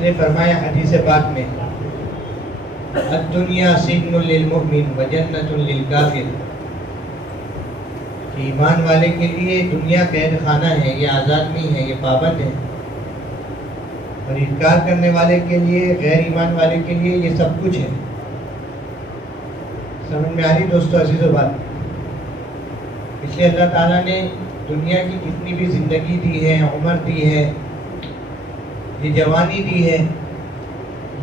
نے فرمایا حدیث پاک میں الدنیا سجن للمؤمن و جنت للکافر، کہ ایمان والے کے لیے دنیا قید خانہ ہے، یہ آزادی ہے، یہ پابند ہے، اور انکار کرنے والے کے لیے، غیر ایمان والے کے لیے یہ سب کچھ ہے۔ سمجھ میں آ رہی دوستو عزیزو بات؟ اس لیے اللہ تعالیٰ نے دنیا کی جتنی بھی زندگی دی ہے، عمر دی ہے، یہ جوانی دی ہے،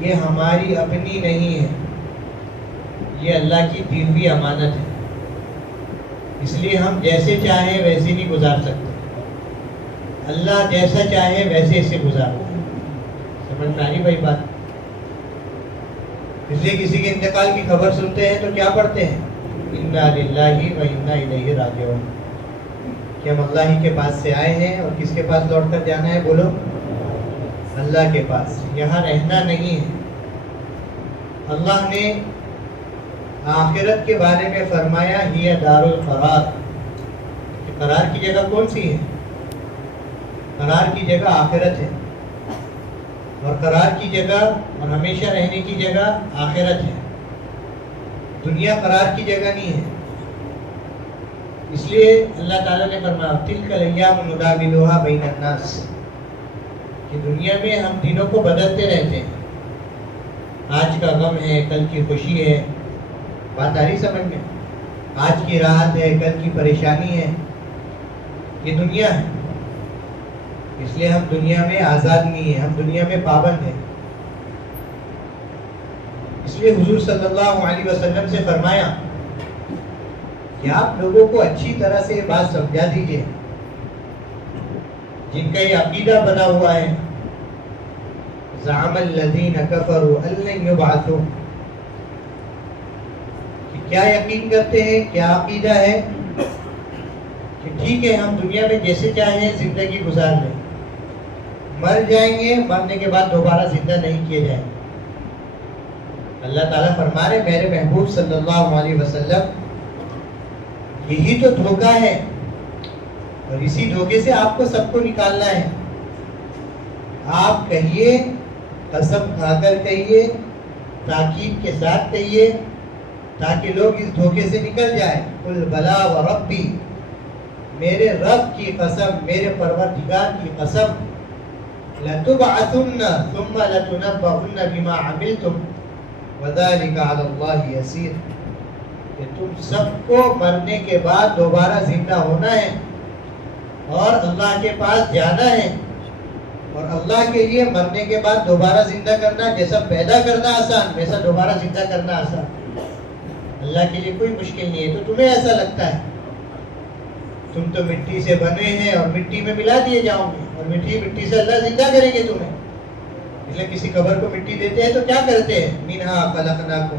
یہ ہماری اپنی نہیں ہے، یہ اللہ کی دی ہوئی امانت ہے۔ اس لیے ہم جیسے چاہیں ویسے نہیں گزار سکتے، اللہ جیسا چاہے ویسے اسے گزارو۔ سمجھ میں آ رہی بھائی بات؟ اس لیے کسی کے انتقال کی خبر سنتے ہیں تو کیا پڑھتے ہیں؟ انا للہ و انا الیہ راجعون، کہ ہم اللہ ہی کے پاس سے آئے ہیں، اور کس کے پاس لوٹ کر جانا ہے؟ بولو، اللہ کے پاس۔ یہاں رہنا نہیں ہے۔ اللہ نے آخرت کے بارے میں فرمایا ہی دار القرار، کہ قرار کی جگہ کون سی ہے؟ قرار کی جگہ آخرت ہے، اور قرار کی جگہ اور ہمیشہ رہنے کی جگہ آخرت ہے۔ دنیا قرار کی جگہ نہیں ہے۔ اس لیے اللہ تعالیٰ نے فرمایا تلک الایام نداولها بین الناس، کہ دنیا میں ہم دنوں کو بدلتے رہتے ہیں۔ آج کا غم ہے، کل کی خوشی ہے، بات آ رہی سمجھ میں؟ آج کی راحت ہے، کل کی پریشانی ہے، یہ دنیا ہے۔ اس لیے ہم دنیا میں آزاد نہیں ہیں، ہم دنیا میں پابند ہیں۔ اس لیے حضور صلی اللہ علیہ وسلم سے فرمایا کہ آپ لوگوں کو اچھی طرح سے یہ بات سمجھا دیجئے، جن کا یہ عقیدہ بنا ہوا ہے زعم الذین کفروا ان لن یبعثوا، کہ کیا یقین کرتے ہیں، کیا عقیدہ ہے کہ ٹھیک ہے ہم دنیا میں جیسے چاہیں زندگی گزار لیں، مر جائیں گے، مرنے کے بعد دوبارہ زندہ نہیں کیے جائیں گے۔ اللہ تعالیٰ فرما رہے میرے محبوب صلی اللہ علیہ وسلم یہی تو دھوکہ ہے، اور اسی دھوکے سے آپ کو سب کو نکالنا ہے۔ آپ کہیے، قسم کھا کر کہیے، تاکید کے ساتھ کہیے، تاکہ لوگ اس دھوکے سے نکل جائیں۔ قل بلا وربی، میرے رب کی قسم، میرے پروردگار کی قسم، لتبعثن ثم لتنبؤن بما عملتم وذلك على الله يسير، کہ تم سب کو مرنے کے بعد دوبارہ زندہ ہونا ہے، اور اللہ کے پاس جانا ہے، اور اللہ کے لیے مرنے کے بعد دوبارہ زندہ کرنا، جیسا پیدا کرنا آسان ویسا دوبارہ زندہ کرنا آسان۔ اللہ کے لیے کوئی مشکل نہیں ہے۔ تو تمہیں ایسا لگتا ہے تم تو مٹی سے بنے ہیں اور مٹی میں ملا دیے جاؤ گے، اور مٹی سے اللہ زندہ کریں گے تمہیں۔ اس لیے کسی قبر کو مٹی دیتے ہیں تو کیا کرتے ہیں؟ منہا خلقناکم،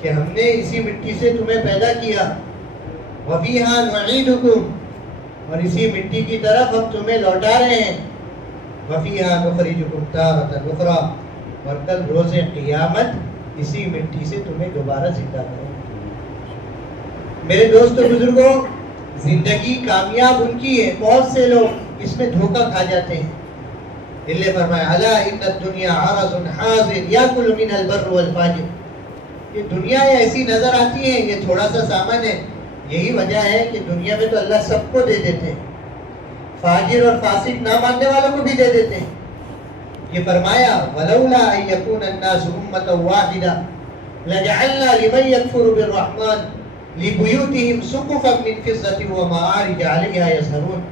کہ ہم نے اسی مٹی سے تمہیں پیدا کیا، وفیہا نعیدکم، اور اسی مٹی کی طرف ہم تمہیں لوٹا رہے ہیں، وفیہا نخرجکم تارۃ اخری، اور کل روز قیامت اسی مٹی سے تمہیں دوبارہ زندہ کریں گے۔ میرے دوستو بزرگوں، زندگی کامیاب ان کی ہے، بہت سے لوگ اس میں دھوکہ کھا جاتے ہیں۔ اللہ فرمایا الا ان الدنیا عرض حاضر یاکل من البر والفاجر، یہ دنیا ایسی نظر آتی ہے، یہ تھوڑا سا سامان ہے۔ یہی وجہ ہے کہ دنیا میں تو اللہ سب کو دے دیتے ہیں، فاجر اور فاسق نہ ماننے والوں کو بھی دے دیتے ہیں۔ یہ فرمایا ولولا ان یکون الناس امۃ واحدہ لجعلنا لمن یکفر بالرحمن لبیوتہم سقفا من فضة ومعارج علیہا یظہرون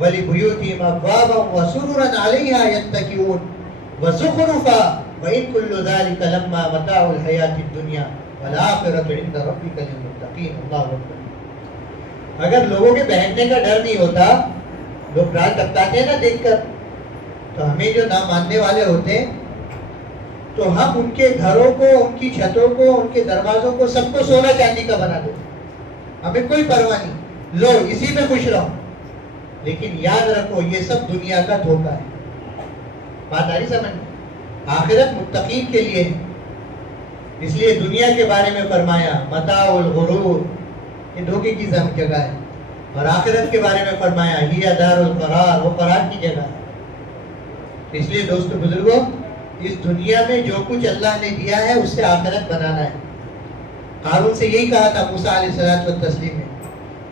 ولبیوتہم ابوابا وسررا علیہا یتکئون وزخرفا وإن كل ذلك لما متاع الحیاة الدنیا والآخرة عند ربک للمتقین۔ اللہ اکبر۔ اگر لوگوں کے بہکنے کا ڈر نہیں ہوتا، لوگ رات ٹپکاتے ہیں نا دیکھ کر، تو ہمیں جو نہ ماننے والے ہوتے تو ہم ان کے گھروں کو، ان کی چھتوں کو، ان کے دروازوں کو، سب کو سونا چاندی کا بنا دیتے، ہمیں کوئی پرواہ نہیں، لو اسی میں خوش رہو۔ لیکن یاد رکھو یہ سب دنیا کا دھوکہ ہے۔ بات آ رہی سمجھ میں؟ آخرت متقین کے لیے ہے۔ اس لیے دنیا کے بارے میں فرمایا متاع الغرور، یہ دھوکے کی جگہ ہے، اور آخرت کے بارے میں فرمایا ہی دار القرار، وہ قرار کی جگہ ہے۔ اس لیے دوستو بزرگوں، اس دنیا میں جو کچھ اللہ نے دیا ہے اس سے آخرت بنانا ہے۔ قارون سے یہی کہا تھا موسیٰ علیہ الصلوۃ والتسلیم نے،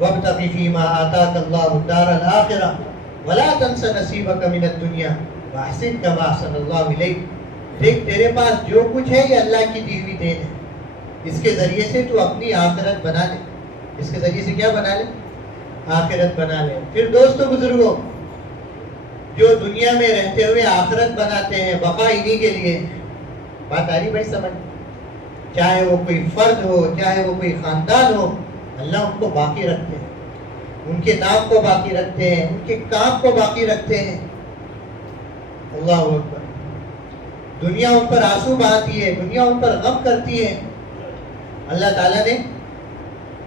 وَابْتَغِ فِي مَا آتَاكَ اللَّهُ الدَّارَ الْآخِرَةَ وَلَا تَنْسَ نَصِيبَكَ مِنَ الدُّنْيَا وَأَحْسِنْ كَمَا أَحْسَنَ اللَّهُ إِلَيْكَ۔ دیکھ تیرے پاس جو کچھ ہے یہ اللہ کی دی ہوئی دین ہے، اس کے ذریعے سے تو اپنی آخرت بنا لے۔ اس کے ذریعے سے کیا بنا لے؟ آخرت بنا لے۔ پھر دوستو بزرگوں، جو دنیا میں رہتے ہوئے آخرت بناتے ہیں، بقا انہی کے لیے، بات آ رہی بھائی سمجھ؟ چاہے وہ کوئی فرد ہو، چاہے وہ کوئی خاندان ہو، اللہ ان کو باقی رکھتے ہیں، ان کے نام کو باقی رکھتے ہیں، ان کے کام کو باقی رکھتے ہیں۔ اللہ اکبر۔ دنیا ان پر آنسو بہاتی ہے، دنیا ان پر غم کرتی ہے۔ اللہ تعالیٰ نے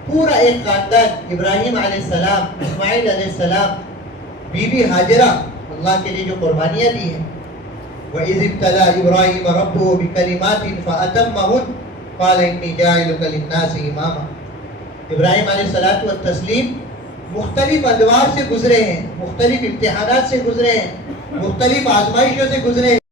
پورا ایک خاندان، ابراہیم علیہ السلام، اسماعیل علیہ السلام، بی بی ہاجرہ، اللہ کے لیے جو قربانیاں دی ہیں، وَإِذِ ابْتَلَىٰ إِبْرَاهِيمَ رَبُّهُ بِكَلِمَاتٍ فَأَتَمَّهُنَّ قَالَ إِنِّي جَاعِلُكَ لِلنَّاسِ إِمَامًا۔ ابراہیم علیہ الصلوۃ والتسلیم مختلف ادوار سے گزرے ہیں، مختلف امتحانات سے گزرے ہیں، مختلف آزمائشوں سے گزرے ہیں۔